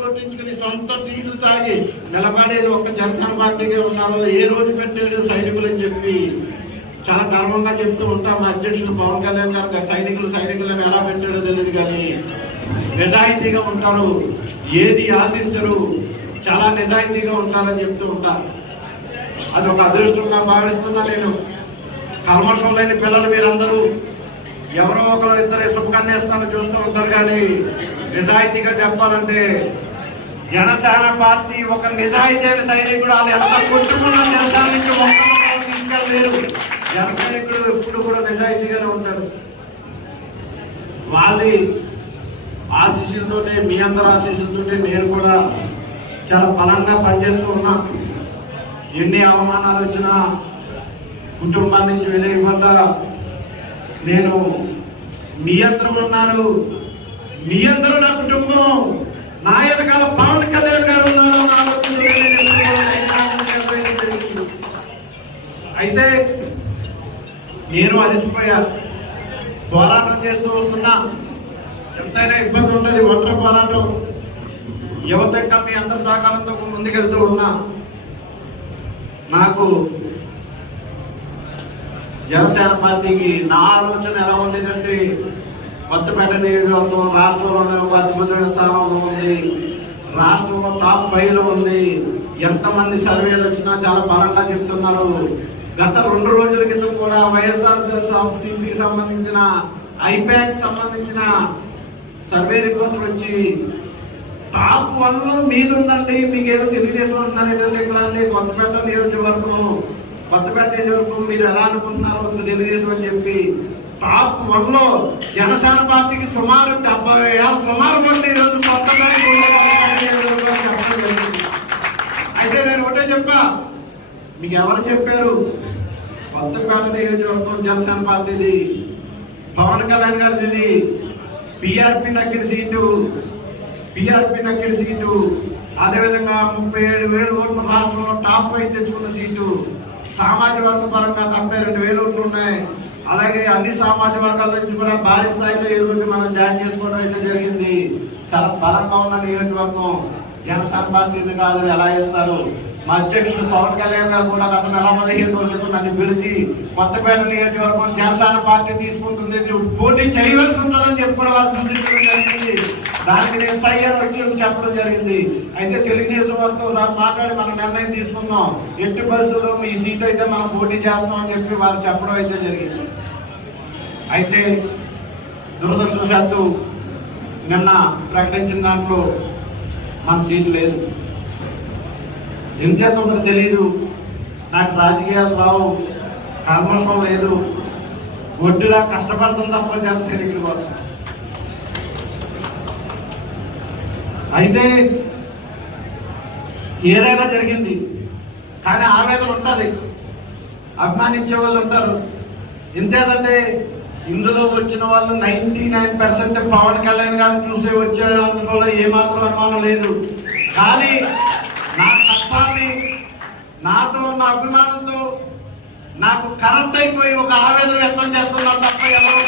కొట్టించుకుని సొంత నీళ్ళు తాగి నిలబడేది ఒక జనసేన పార్టీగా ఉన్నారో ఏ రోజు పెట్టాడు సైనికులు అని చెప్పి చాలా గర్వంగా చెప్తూ ఉంటాం మా అధ్యక్షుడు పవన్ కళ్యాణ్ గారు సైనికులు సైనికులను ఎలా పెట్టాడో తెలియదు కానీ నిజాయితీగా ఉంటారు ఏది ఆశించరు చాలా నిజాయితీగా ఉంటారని చెప్తూ ఉంటారు అది ఒక అదృష్టంగా భావిస్తున్నా నేను. కల్మషం లేని పిల్లలు మీరందరూ ఎవరో ఒకరు ఇద్దరు ఇసుక చూస్తూ ఉంటారు కానీ నిజాయితీగా చెప్పాలంటే జనసేన పార్టీ ఒక నిజాయితీ అయిన సైనికుడు వాళ్ళు ఎంత కొట్టుకున్న జనసేన నుంచి తీసుకెళ్ళలేరు జన సైనికుడు ఎప్పుడు కూడా నిజాయితీగానే ఉంటాడు. వాళ్ళ ఆశీస్సులతోనే మీ అందరి ఆశీస్సులతోనే నేను కూడా చాలా బలంగా పనిచేస్తూ ఉన్నా. ఎన్ని అవమానాలు వచ్చినా కుటుంబం నుంచి వెళ్ళకుండా నేను మీ అందరూ ఉన్నారు. మీ అందరూ నా కుటుంబం. నా వెనకాల పవన్ కళ్యాణ్ గారు ఉన్నారు ఆలోచన అయితే నేను అలసిపోయా. పోరాటం చేస్తూ వస్తున్నా. ఎంతైనా ఇబ్బంది ఉండదు ఒంటరి పోరాటం. యువత ఇంకా మీ అందరి సహకారంతో ముందుకెళ్తూ ఉన్నా. నాకు జనసేన పార్టీకి నా ఆలోచన ఎలా ఉండేదంటే కొత్తపేట నియోజకవర్గం రాష్ట్రంలోనే ఒక అద్భుతమైన స్థానంలో ఉంది. రాష్ట్రంలో టాప్ ఫైవ్లో ఉంది. ఎంతమంది సర్వేలు వచ్చినా చాలా బలంగా చెప్తున్నారు. గత రెండు రోజుల క్రితం కూడా వైఎస్ఆర్ సిపి సంబంధించిన ఐపాక్ సంబంధించిన సర్వే రిపోర్ట్లు వచ్చి టాప్ వన్లో మీదుందండి మీకు ఏదో తెలుగుదేశం ఇక్కడ అండి? కొత్తపేట నియోజకవర్గం కొత్తపేట నియోజకవర్గం మీరు ఎలా అనుకుంటున్నారో ఇప్పుడు అని చెప్పి టాప్ వన్లో జనసేన పార్టీకి సుమారు డెబ్బై వేల సుమారు మంది ఈరోజు కొత్త అయితే నేను ఒకటే చెప్పా మీకు ఎవరు చెప్పారు? కొత్తపేట నియోజకవర్గం జనసేన పార్టీది పవన్ కళ్యాణ్ గారిది పిఆర్పి నక్కిన సీటు పిఆర్పి నక్కిన సీటు అదేవిధంగా ముప్పై ఏడు వేల ఓట్ల రాష్ట్రంలో టాప్ ఫైవ్ తెచ్చుకున్న సీటు సామాజిక వర్గ పరంగా తొంభై రెండు వేలు ఓట్లు ఉన్నాయి. అలాగే అన్ని సామాజిక వర్గాల నుంచి కూడా భారీ స్థాయిలో ఈరోజు మనం జాయిన్ చేసుకోవడం అయితే జరిగింది చాలా బలంగా ఉన్న నియోజకవర్గం జనసేన పార్టీని కాదు ఎలా ఇస్తారు మా అధ్యక్షుడు పవన్ కళ్యాణ్ గారు కూడా గత నెల పదిహేను రోజుల నన్ను పిలిచి కొత్తపేట నియోజకవర్గం జనసేన పార్టీ తీసుకుంటుంది నువ్వు పోటీ చేయవలసి ఉంటుందని చెప్పి కూడా వాళ్ళు సూచించడం జరిగింది దానికి నేను సై అని చెప్పడం జరిగింది. అయితే తెలుగుదేశం వారితో ఒకసారి మాట్లాడి మనం నిర్ణయం తీసుకుందాం. ఎట్టి బస్సులో మీ సీట్ అయితే మనం పోటీ చేస్తాం అని చెప్పి వాళ్ళు చెప్పడం అయితే జరిగింది. అయితే దురదృష్టవశాత్తు నిన్న ప్రకటించిన దాంట్లో మన సీట్ లేదు. ఎంచేత ఉందో తెలియదు నాకు రాజకీయాలు రావు. కర్మశం లేదు. ఒడ్డులా కష్టపడుతుంది తప్ప జన సైనికుల కోసం అయితే ఏదైనా జరిగింది. కానీ ఆవేదన ఉంటుంది. అభిమానించే వాళ్ళు ఉంటారు. ఇంతేదంటే ఇందులో వచ్చిన వాళ్ళు ninety nine percent Pawan Kalyan గారిని చూసే వచ్చారు అందులో ఏమాత్రం అనుమానం లేదు. కానీ నా తత్వాన్ని నాతో నా అభిమానంతో నాకు కరెక్ట్ అయిపోయి ఒక ఆవేదన వ్యక్తం చేస్తున్నారు తప్ప ఎవరు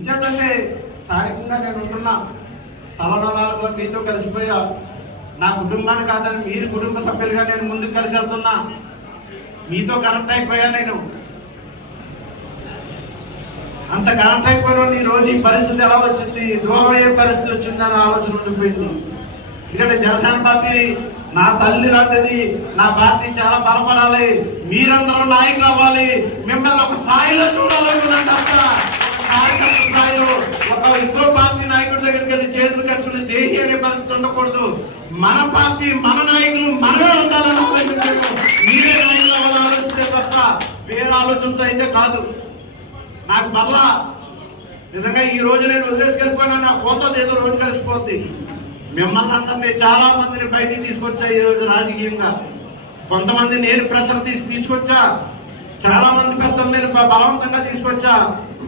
ఇంచేతంటే స్థానికంగా నేను ఉంటున్నా తలనోదాలు మీతో కలిసిపోయా. నా కుటుంబాన్ని కాదని మీరు కుటుంబ సభ్యులుగా నేను ముందుకు కలిసి వెళ్తున్నా మీతో కనెక్ట్ అయిపోయా నేను. అంత కనెక్ట్ అయిపోయిన ఈ రోజు ఈ పరిస్థితి ఎలా వచ్చింది? దూరం అయ్యే పరిస్థితి వచ్చిందని ఆలోచన ఉండిపోయింది. ఇక్కడ జనసేన పార్టీ నా తల్లి లాంటిది నా పార్టీ చాలా బలపడాలి. మీరందరూ నాయకులు అవ్వాలి. మిమ్మల్ని ఒక స్థాయిలో చూడాలనుకున్నాను అక్కడ కార్యకర్త స్థాయిలో ఒక ఇంకో పార్టీ నాయకుడి దగ్గరికి వెళ్ళి చేతులు కట్టుకుని దేహి అనే పరిస్థితి ఉండకూడదు మన పార్టీ మన నాయకులు మనమే ఉండాలని మీరే నాయకులు అవ్వాలని ఆలోచించే తప్ప వేరే ఆలోచనతో అయితే కాదు నాకు మరలా నిజంగా ఈ రోజు నేను వదిలేసుకెళ్ళిపోయినా నా పోతుంది ఏదో రోజు కలిసిపోద్ది మిమ్మల్ని అందరినీ చాలా మందిని బయటికి తీసుకొచ్చా ఈ రోజు రాజకీయంగా కొంతమంది నేను ప్రెషర్ తీసి తీసుకొచ్చా. చాలా మంది పెద్దలు నేను బలవంతంగా తీసుకొచ్చా.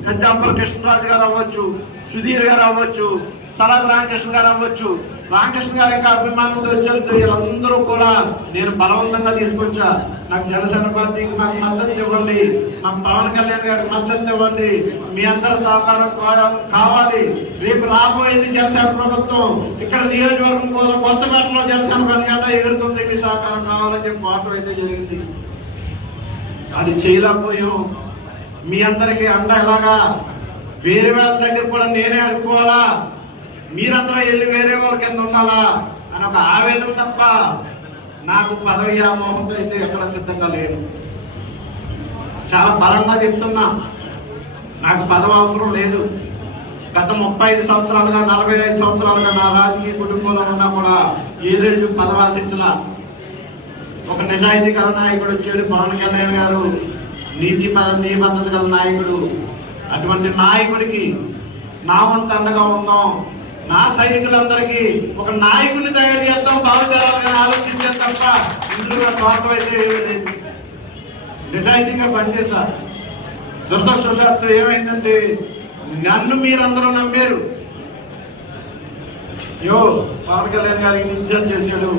పెద్దంపల్ కృష్ణరాజు గారు అవ్వచ్చు సుధీర్ గారు అవ్వచ్చు సరద్ రామకృష్ణ గారు అవ్వచ్చు రామకృష్ణ గారి యొక్క అభిమానంతో వచ్చారు. వీళ్ళందరూ కూడా నేను బలవంతంగా తీసుకొచ్చా. నాకు జనసేన పార్టీకి నాకు మద్దతు ఇవ్వండి. నాకు పవన్ కళ్యాణ్ గారికి మద్దతు ఇవ్వండి. మీ అందరి సహకారం కావాలి. రేపు రాబోయేది జనసేన ప్రభుత్వం. ఇక్కడ నియోజకవర్గం కోసం కొత్తపేటలో జనసేన జెండా ఎగురుతుంది. మీ సహకారం కావాలని చెప్పి వాటర్ అయితే జరిగింది. అది చేయలేకపోయాం. మీ అందరికీ అండ ఎలాగా వేరే వాళ్ళ దగ్గర కూడా నేనే అనుకోవాలా మీరందరూ వెళ్ళి వేరే వాళ్ళ కింద ఉండాలా? అని ఒక ఆవేదన తప్ప నాకు పదవి వ్యామోహంతో అయితే ఎక్కడ సిద్ధంగా లేదు. చాలా బలంగా చెప్తున్నా. నాకు పదవి అవసరం లేదు. గత ముప్పై ఐదు సంవత్సరాలుగా నలభై ఐదు సంవత్సరాలుగా నా రాజకీయ కుటుంబంలో ఉన్నా కూడా ఏదేళ్ళు రోజు ఆశించలా ఒక నిజాయితీ గల నాయకుడు వచ్చాడు పవన్ కళ్యాణ్ గారు. నీతి పద- నిబద్ధత గల నాయకుడు. అటువంటి నాయకుడికి నా వంత అండగా ఉందాం. నా సైనికులందరికీ ఒక నాయకుడిని తయారు చేద్దాం బాగుపడాలని ఆలోచించాను తప్ప ఇందులో స్వార్థం అయితే ఏమీ నిజాయితీగా పనిచేశారు. దురదృష్టవశాత్తు ఏమైందంటే నన్ను మీరందరూ నమ్మారు. యో పవన్ కళ్యాణ్ గారికి నిత్యం చేశాడు.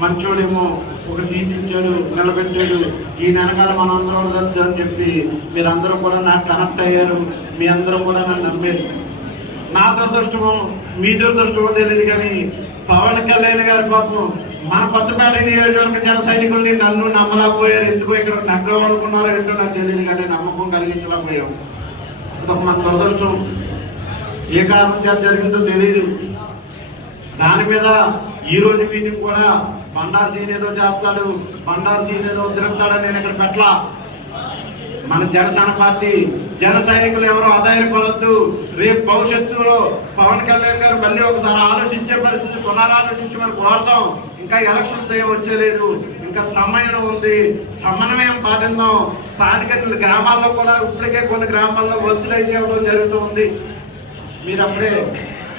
మంచోడేమో ఒక సీట్ ఇచ్చాడు నిలబెట్టాడు. ఈ వెనకాల మనందరం అని చెప్పి మీరందరూ కూడా నాకు కనెక్ట్ అయ్యారు. మీ అందరూ కూడా నన్ను నమ్మారు. నా దురదృష్టమో మీ దురదృష్టమో తెలియదు కానీ పవన్ కళ్యాణ్ గారి పాపం మన కొత్తపేట నియోజకవర్గ జన సైనికుల్ని నన్ను నమ్మలేకపోయారు. ఎందుకు ఇక్కడ నగ్గం అనుకున్నారో ఏంటో నాకు తెలియదు కానీ నమ్మకం కలిగించలేకపోయాం. మన దురదృష్టం ఏ కారణం చేత జరిగిందో తెలియదు దాని మీద ఈ రోజు మీటింగ్ కూడా బండారు సీన్ ఏదో చేస్తాడు బండారు సీన్ ఏదో తిరుగుతాడని నేను ఇక్కడ పెట్టలా. మన జనసేన పార్టీ జన సైనికులు ఎవరో ఆదాయపడద్దు రేపు భవిష్యత్తులో పవన్ కళ్యాణ్ గారు మళ్ళీ ఒకసారి ఆలోచించే పరిస్థితి పునరాలోచించమని కోరుతాం. ఇంకా ఎలక్షన్స్ ఏం వచ్చేలేదు. ఇంకా సమయం ఉంది. సమన్వయం పాటిందాం స్థానిక గ్రామాల్లో కూడా ఇప్పటికే కొన్ని గ్రామాల్లో ఒత్తిడి చేయడం జరుగుతూ ఉంది. మీరు అప్పుడే